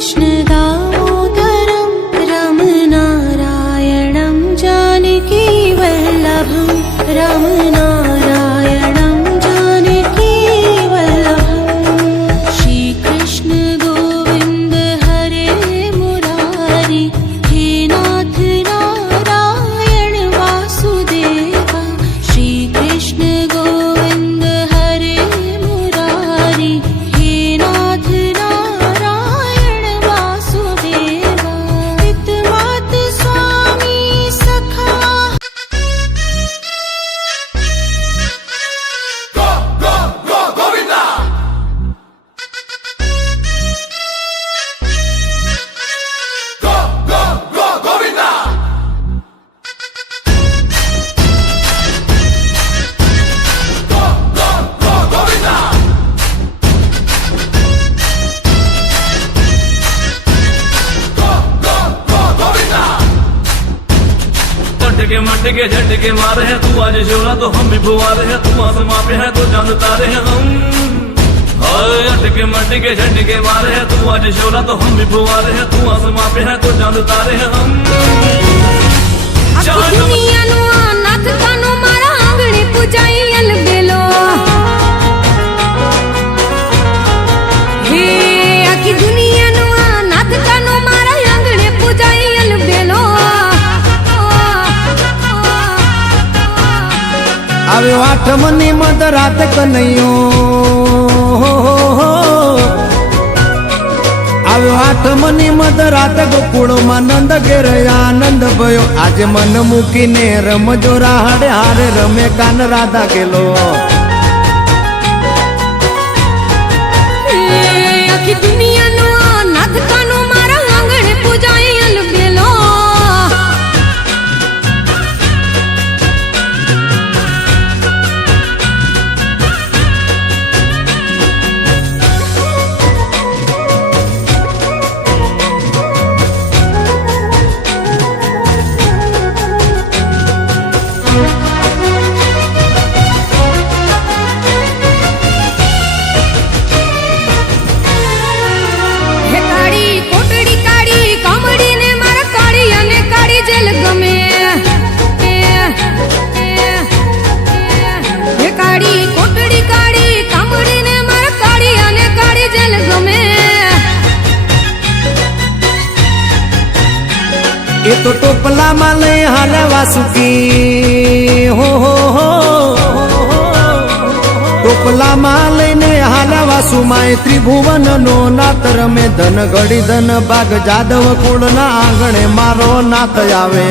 कृष्ण दामोदरं रामनारायणं जानकी वल्लभं रामनारायणं जानकी वल्लभं श्रीकृष्ण गोविन्द हरे मुरारी हे नाथ नारायण वासुदेवा श्रीकृष्ण गोविन्द हरे मुरारी हे नाथ नारायण वासुदेवा पितमात स्वामी सखा मटके झटके मारे हैं तू आज शोरा तो हम भी फुवारे हैं तू आसमां पे है तो चांद तारे हैं हम हाय अटके मटके झटके मारे हैं तू आज शोरा तो हम भी फुवारे हैं तू आसमां पे है तो चांद तारे हैं हम આખી દુનિયાનું આ નાથ કાનો મારા આંગણે પૂજાઈ અલબેલો હે આખી દુનિયાનું આ નાથ કાનો મારા આંગણે પૂજાઈ અલબેલો આવ્યો આઠમની મધરાત કનૈયો આવ્યો આઠમની મધરાત ગોકુળમાં નંદ ઘેર આનંદ ભયો આજે મન મૂકીને રમજો રાહડે હારે રમે કાન રાધા ગેલો આખી દુનિયાનું આ નાથ કાનો મારા આંગણે પૂજાઈ અલબેલો હે કાળી કોટડી કાળી કામડીને મારા કાળી અને કાળી જેલ ગમે હે કાળી કોટડી કાળી કામડીને મારા કાળી અને કાળી જેલ ગમે એ તો ટોપલામાં લઈ હાલે વાસુકી હો ટોપલામાં લઈને હાલે વાસુમાય ત્રિભુવનનો નાથ રમે ધન ઘડી ધન ભાગ જાદવ કુળના આંગણે મારો નાથ આવે